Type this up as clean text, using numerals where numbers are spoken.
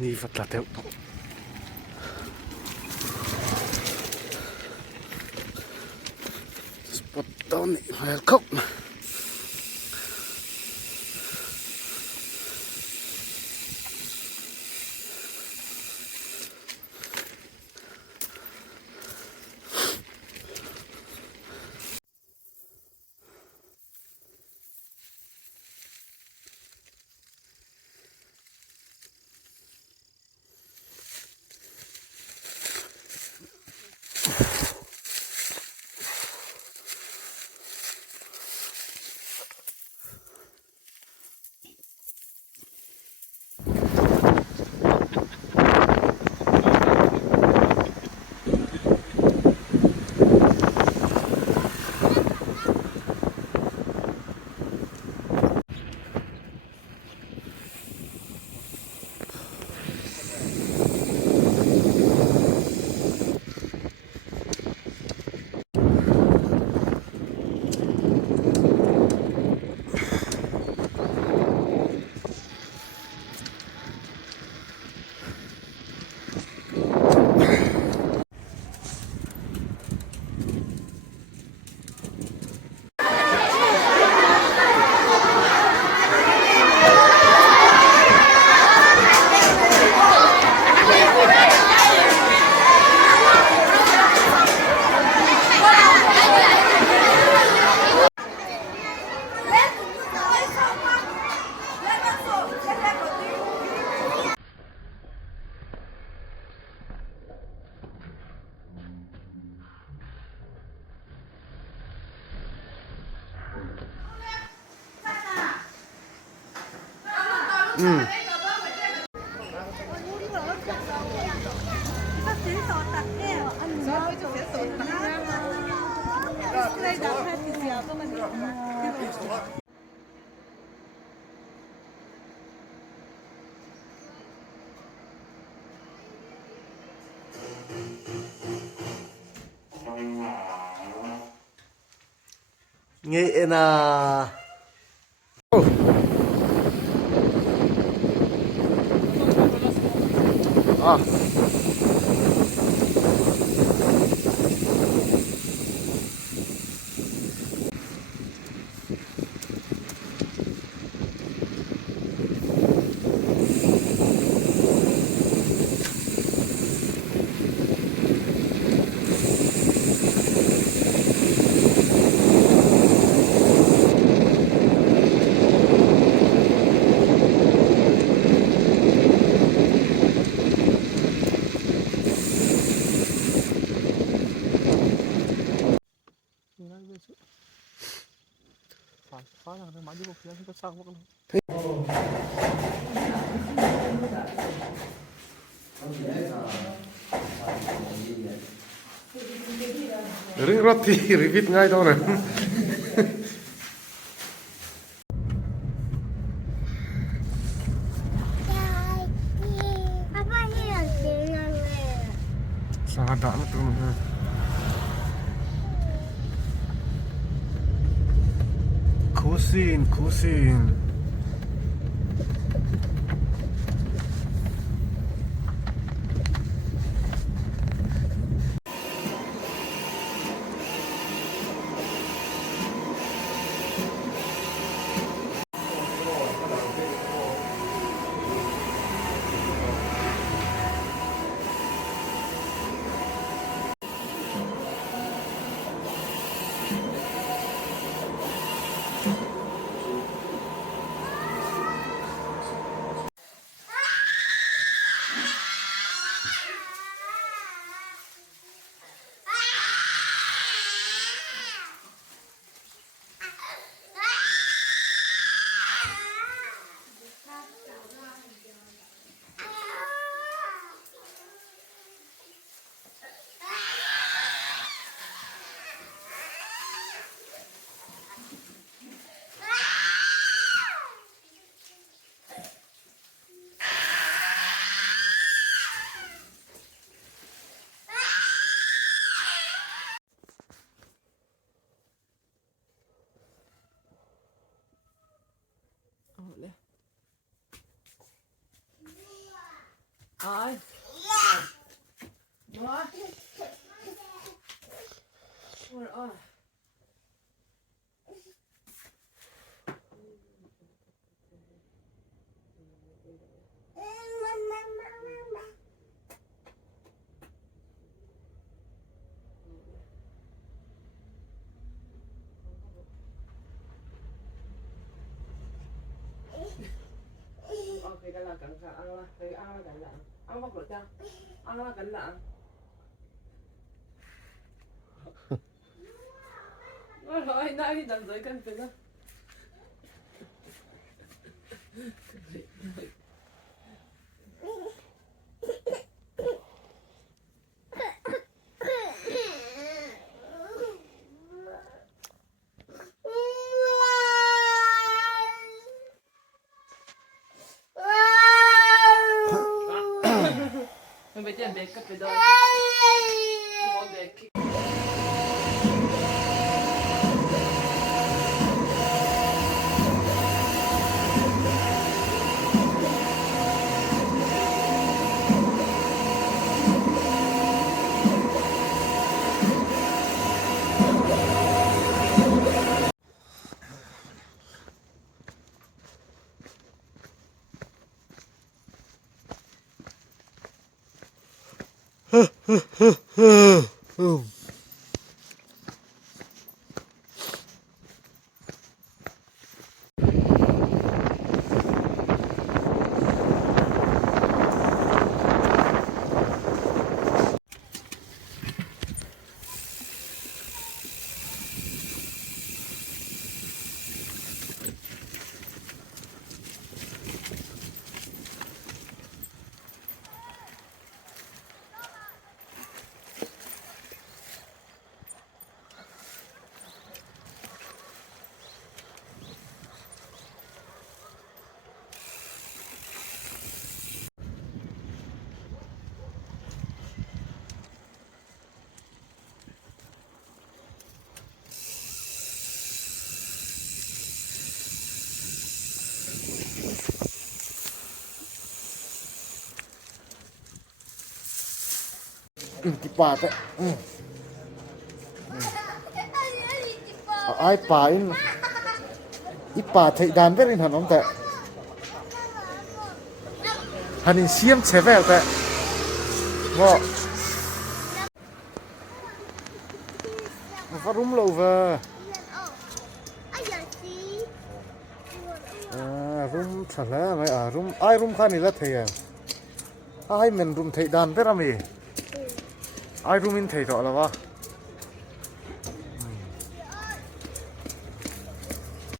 Ni vật là theo spot down welcome. Nghệ là à. Ring roti revit ngay đâu này. Sangat dalam tuh. Kusin. Ai. Rồi. Rồi. Ok, cái là cẩn thận ăn là cẩn thận ăn bóc được chưa ăn là cẩn thận rồi nãy đằng dưới cân phía đó mình phải tiền để cất về đâu để Cái bà thế ai bà in ít bà thấy đàn biết in hẳn ông thế hẳn in xiêm chế về thế vợ phát rung lâu về rung chả lẽ mày rung ai rung khăn này là thầy ai mình rung thầy đàn biết làm gì ai rung in thầy đó là ba